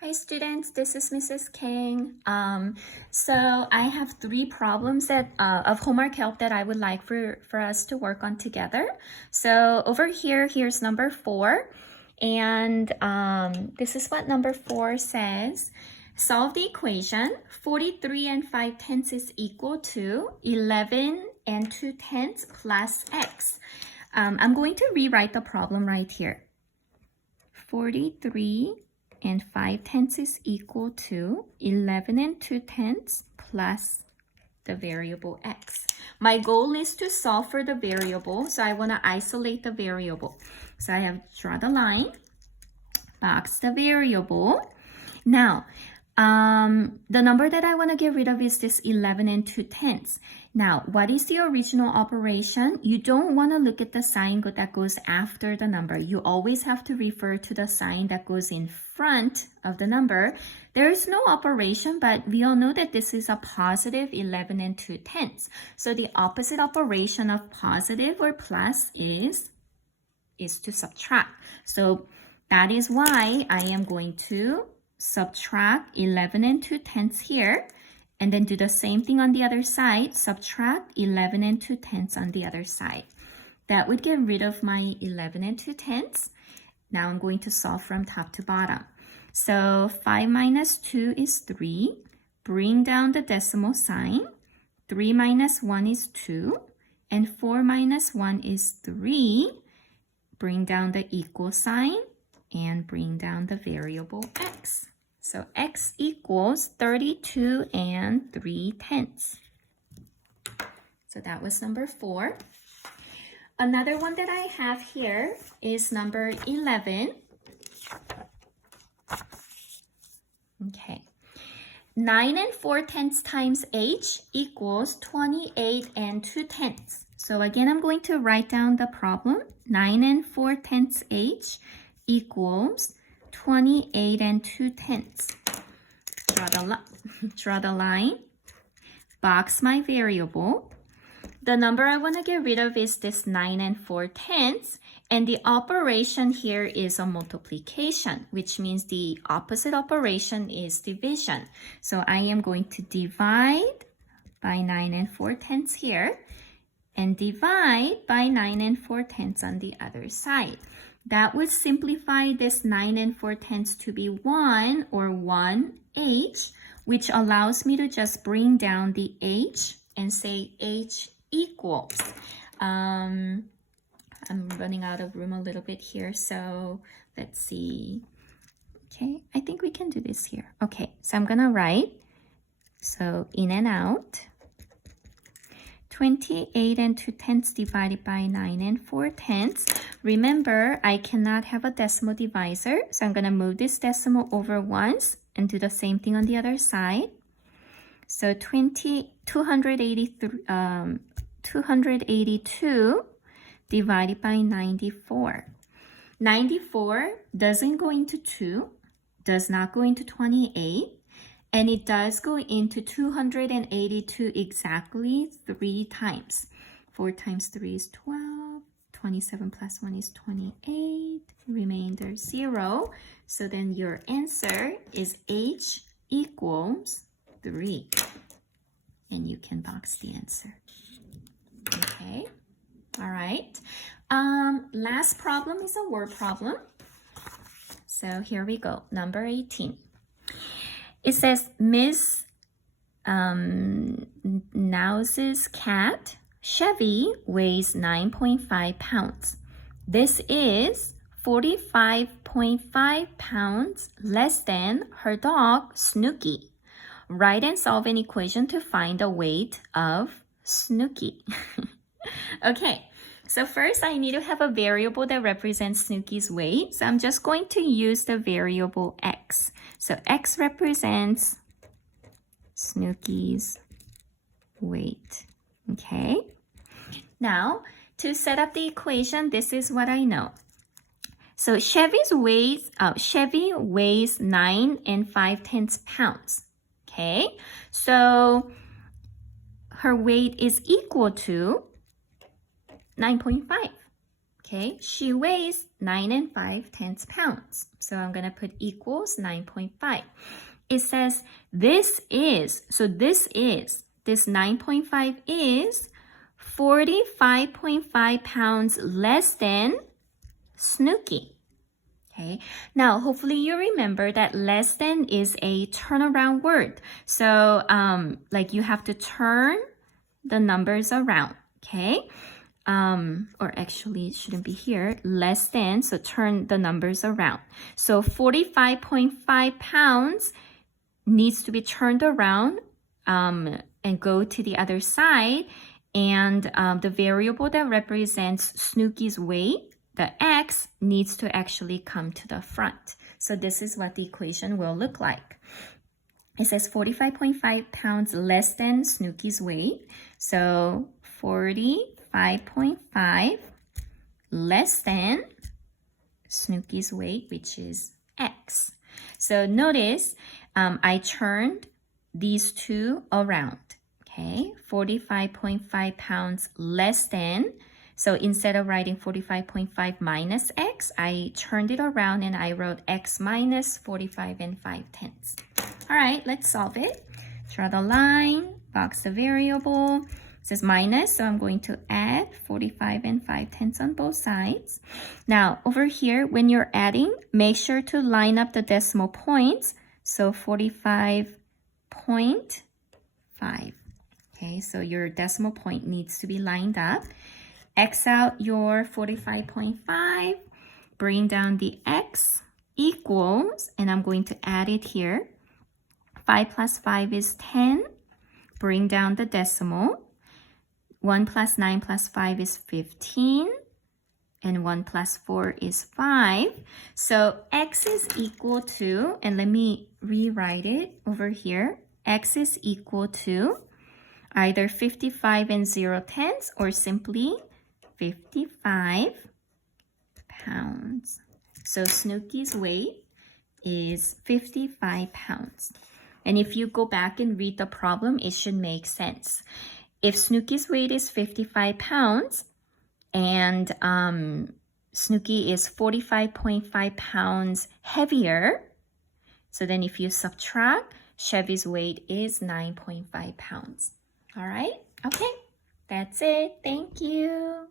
Hi students, this is Mrs. King. So I have 3 problems that of homework help that I would like for us to work on together. So over here, here's number 4. And this is what number 4 says. Solve the equation 43 and 5/10 is equal to 11 and 2/10 plus x. I'm going to rewrite the problem right here. 43 and 5/10 is equal to 11 and 2/10 plus the variable x. My goal is to solve for the variable, so I want to isolate the variable. So I have draw the line, box the variable. Now, the number that I want to get rid of is this 11 and 2/10. Now, what is the original operation? You don't want to look at the sign that goes after the number. You always have to refer to the sign that goes in front of the number. There is no operation, but we all know that this is a positive 11 and 2/10. So the opposite operation of positive or plus is to subtract. So that is why I am going to subtract 11 and 2/10 here, and then do the same thing on the other side, subtract 11 and 2/10 on the other side. That would get rid of my 11 and 2/10. Now I'm going to solve from top to bottom. So 5 minus 2 is 3. Bring down the decimal sign. 3 minus 1 is 2. And 4 minus 1 is 3. Bring down the equal sign and bring down the variable x. So x equals 32 and 3/10. So that was number 4. Another one that I have here is number 11. Okay. 9 and 4/10 times h equals 28 and 2/10. So again, I'm going to write down the problem. 9 and 4/10 h equals 28 and 2/10. Draw the line, box my variable. The number I want to get rid of is this 9 and 4/10, and the operation here is a multiplication, which means the opposite operation is division. So I am going to divide by 9 and 4/10 here, and divide by 9 and 4/10 on the other side. That would simplify this 9 and 4/10 to be 1 or 1h, which allows me to just bring down the h and say h equals. I'm running out of room a little bit here, so let's see. Okay, I think we can do this here. Okay, so I'm gonna write, so in and out, 28 and 2/10 divided by 9 and 4/10. Remember, I cannot have a decimal divisor, so I'm going to move this decimal over once and do the same thing on the other side. So 282 divided by 94. 94 doesn't go into 2, does not go into 28. And it does go into 282 exactly 3 times. 4 times 3 is 12. 27 plus 1 is 28. Remainder 0. So then your answer is h equals 3. And you can box the answer. Okay. All right. Last problem is a word problem. So here we go. Number 18. It says, Miss Knouse's cat, Chevy, weighs 9.5 pounds. This is 45.5 pounds less than her dog, Snooky. Write and solve an equation to find the weight of Snooky. Okay. So first, I need to have a variable that represents Snooky's weight. So I'm just going to use the variable x. So x represents Snooky's weight. Okay. Now, to set up the equation, this is what I know. So Chevy weighs 9 and 5/10 pounds. Okay. So her weight is equal to 9.5. Okay, she weighs 9 5/10 pounds. So I'm going to put equals 9.5. It says this 9.5 is 45.5 pounds less than Snooki. Okay, now hopefully you remember that less than is a turnaround word. So like you have to turn the numbers around, okay? Or actually it shouldn't be here, less than, so turn the numbers around. So 45.5 pounds needs to be turned around and go to the other side. And the variable that represents Snooki's weight, the x, needs to actually come to the front. So this is what the equation will look like. It says 45.5 pounds less than Snooki's weight. So 45.5 less than Snooki's weight, which is x. So notice I turned these two around. Okay, 45.5 pounds less than. So instead of writing 45.5 minus x, I turned it around and I wrote x minus 45 5/10. All right, let's solve it. Draw the line, box the variable. It says minus, so I'm going to add 45 5/10 on both sides. Now, over here, when you're adding, make sure to line up the decimal points. So 45.5. Okay, so your decimal point needs to be lined up. X out your 45.5, bring down the x equals, and I'm going to add it here. 5 plus 5 is 10. Bring down the decimal. 1 plus 9 plus 5 is 15. And 1 plus 4 is 5. So x is equal to, and let me rewrite it over here. X is equal to either 55 0/10 or simply 55 pounds. So Snooki's weight is 55 pounds. And if you go back and read the problem, it should make sense. If Snooki's weight is 55 pounds and Snooki is 45.5 pounds heavier, so then if you subtract, Chevy's weight is 9.5 pounds. All right? Okay, that's it. Thank you.